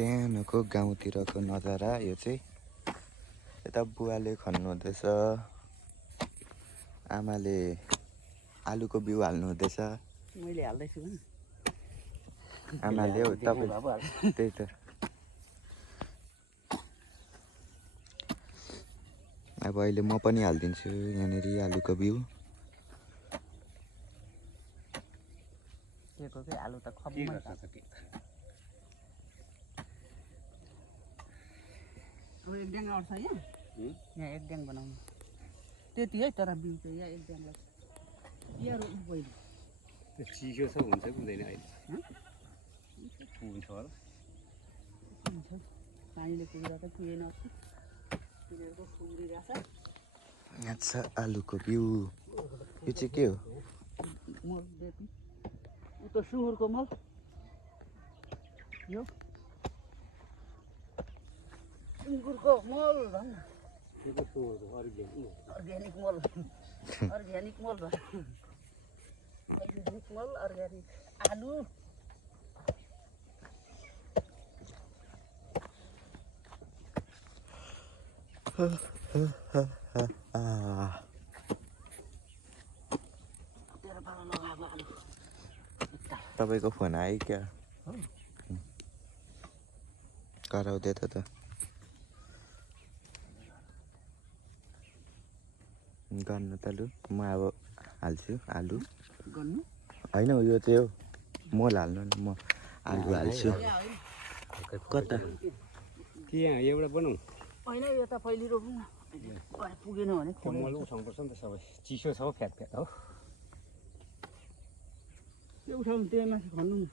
बिहानको गाउँतिरको नजारा यो चाहिँ। यता बुवाले खन्नु हुँदैछ, आमाले आलुको बिउ हाल्नु हुँदैछ। मैले हाल्दैछु नि आमाले हो तपाईँ त्यही त। अब अहिले म पनि हालिदिन्छु यहाँनिर आलुको बिउ। आलु त खब्बमै छ। अब एक ड्याङ आउँछ यहाँ एक ड्याङ बनाउनु त्यति है। तर बिउ चाहिँ यहाँ एक ड्याङलाई यहाँ रोप्नु पहिले त्यो चिसो छ हुन्छ कि हुँदैन अहिले हुन्छ होला पानीले कुहिरा त कुहेन अस्ति तिनीहरूको कुहिरहेछ। यहाँ छ आलुको बिउ। यो चाहिँ के हो? मल बेपी उ त सुँगुरको मल। यो सुँगुरको मल भन् अर्ग्यानिक मल। अर्ग्यानिक मल अर्ग्यानिक मल अर्ग्यानिक आलु। तपाईँको फोन आयो क्या? कराउँदै त गर्नु त लु म अब हाल्छु आलु। गर्नु होइन यो चाहिँ हो मल हाल्नु नि, म आलु हाल्छु। कता के यहाँ एउटा बनाऊ? होइन यो त पहिले रोपौँ न, पुगेन भने मल उठाउनुपर्छ नि त सबै। चिसो छ हौ फ्याट फ्याट हो। त्यो उठाउनु त्यही माथि खन्नु न।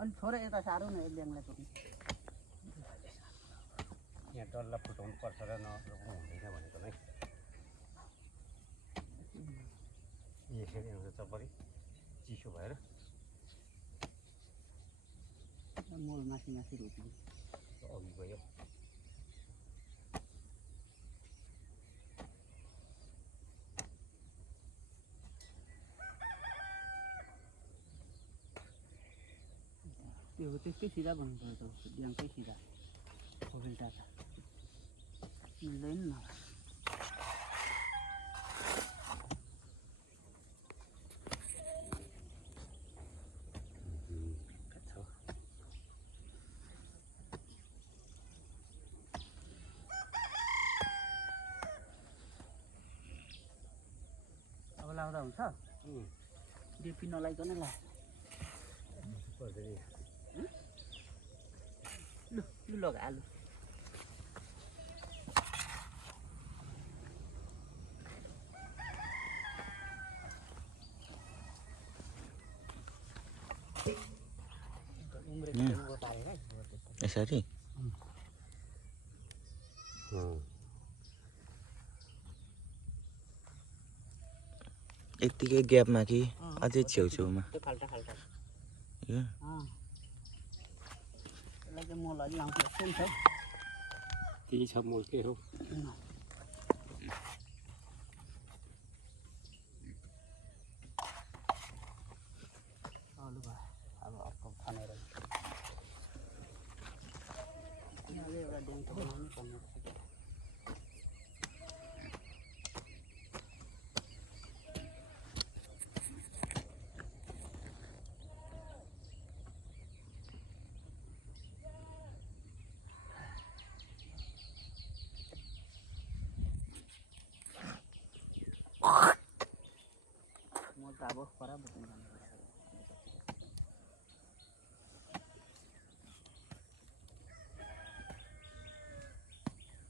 अलिक थोरै यता साह्रो न एक ड्याङलाई पुग्नु। यहाँ डल्ला फुटाउनु पर्छ र नरोप्नु हुँदैन भनेको नै। यसरी आउँछ चपरी चिसो भएर मल माथि माथि रोप्नु अघि गयो। त्यो त्यस्तै सिधा भन्नुपर्छ उसको ड्याङकै सिधा उल्टा छ मिल्दैन न। अब लाउँदा हुन्छ डेपी नलाइकन ला। लु लु लगा आलु। यसरी यत्तिकै ग्यापमा कि अझै छेउछेउमा? फाल्टा फाल्टा यो यसलाई चाहिँ मल अलि लाउँछ जस्तो नि छ। त्यही छ मल के हो? आलु भयो अब अर्को खनेर यहाँले एउटा ड्याङ त बनाउनु पर्ने रहेछ। म त अब खराब बोक्नु जानु पर्छ।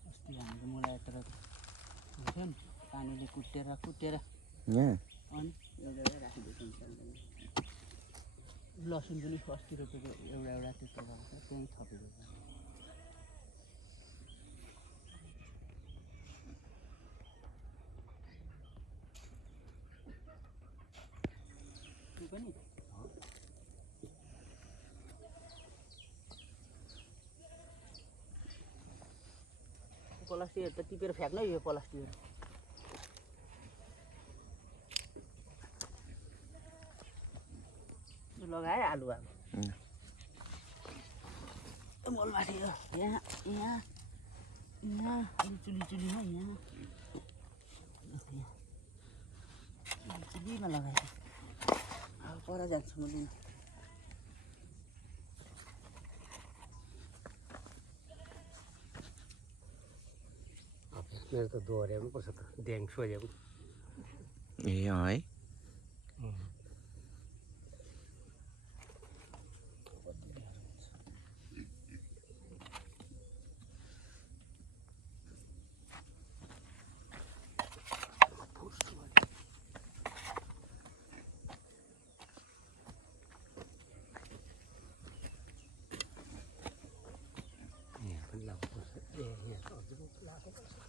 अस्ति हामीले मलाई तर हुन्थ्यो नि पानीले कुटेर यहाँ अनि एउटा राखिदिएको हुन्छ। लसुन पनि अस्ति रोपेको एउटा त्यस्तो भएको छ त्यहीँ थपेको छ। पनि प्लास्टिकहरू त टिपेर फ्याँक्नु यो प्लास्टिकहरू। लगाए आलु अब मोल माथि हो यहाँ यहाँ यहाँ चुली चुलीमा यहाँ चुलीमा लगाएर अब पर जान्छु म लिनु मेरो त दोहोऱ्याउनु पर्छ त ड्याङ सोझ्याउनु ए है यहाँ पनि लाग्नुपर्छ ए यहाँ अझै लाग्नुपर्छ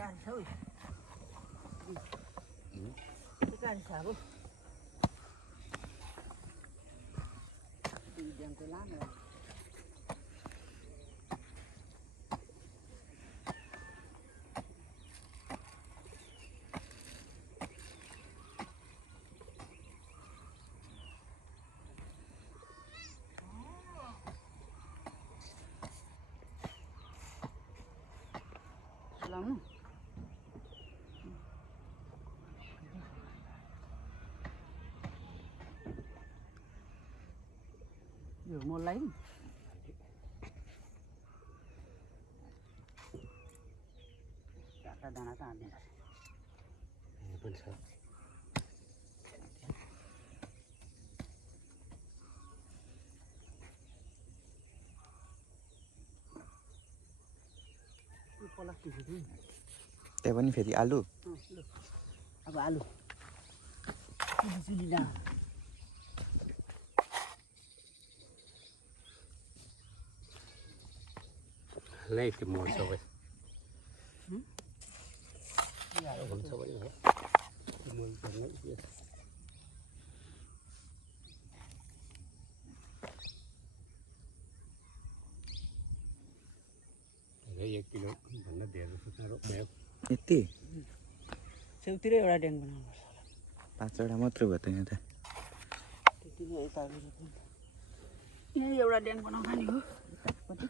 गाडी छ हौ गाडी छ अब ड्याङको लामो लाउनु यो मोललाई काका दाना त हाल्ने यहाँ पनि छ प्लास्टिक त्यहाँ पनि फेरि आलु अब आलु चुली चुली ना नै त्यो मोड सबै हुन्छ भने हो मोड गर्ने एक किलो भन्दा धेरै जस्तो रोप्यो यति छेउतिरै एउटा ड्याङ बनाउनुपर्छ 5वटा मात्रै भयो त यहाँ त त्यति नै यता यहाँ एउटा ड्याङ बनाउँदा नि हो कति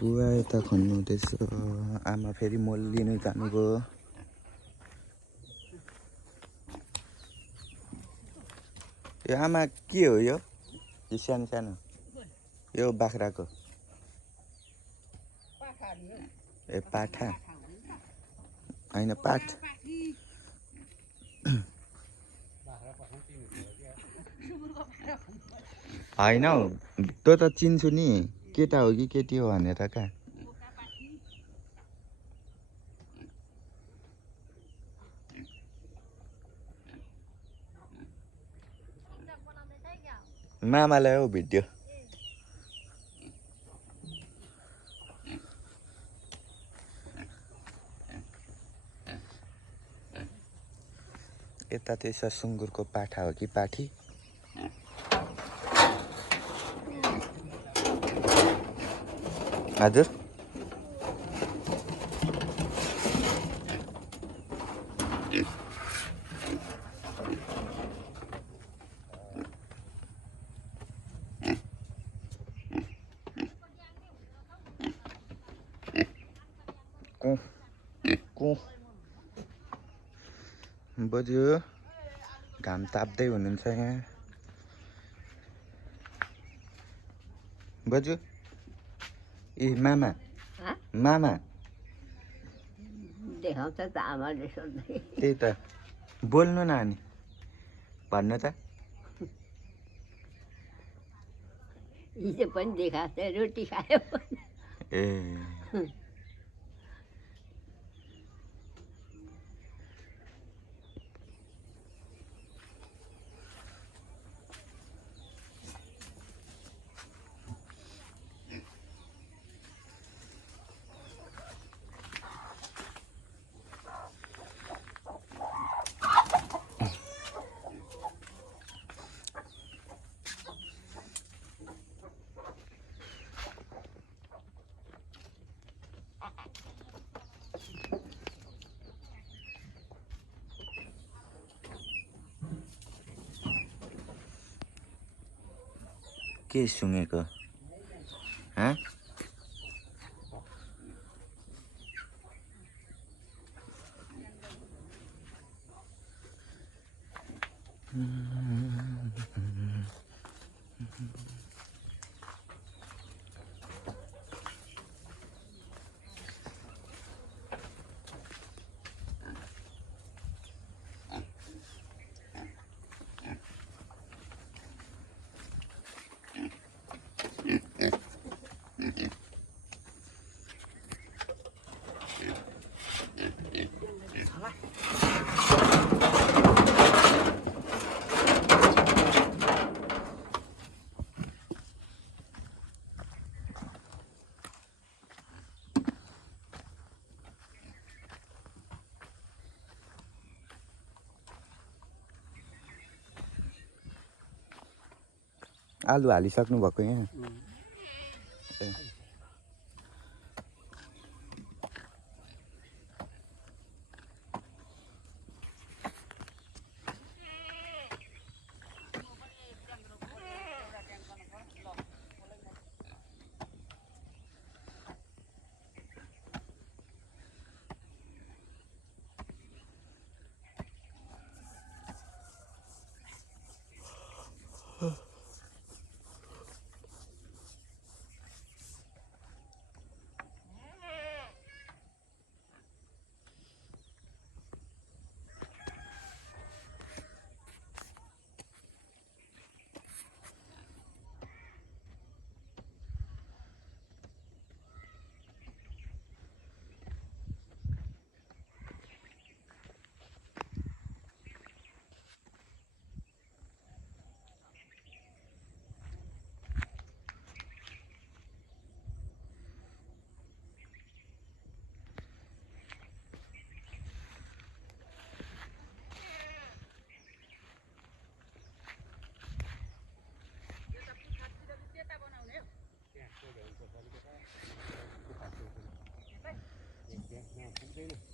बुवा यता खन्नु हुँदैछ आमा फेरि मोल लिनु जानुभयो यो आमा के हो यो सानो सानो यो बाख्राको ए पाठा होइन पाठ होइन हौ त्यो त चिन्छु नि केटा हो कि केटी हो भनेर कहाँ मामालाई हौ भिडियो यता त्यसो सुँगुरको पाठा हो कि पाठी हजुर बज्यो घाम ताप्दै हुनुहुन्छ यहाँ बज्यो ए मामा मामा देखाउँछ त आमाले सोध्दै त्यही त बोल्नु न अनि भन्नु त हिजो पनि देखाएको थियो रोटी खायो ए के सुँगेको हाँ आलु हालिसक्नु भएको यहाँ पुग्दैन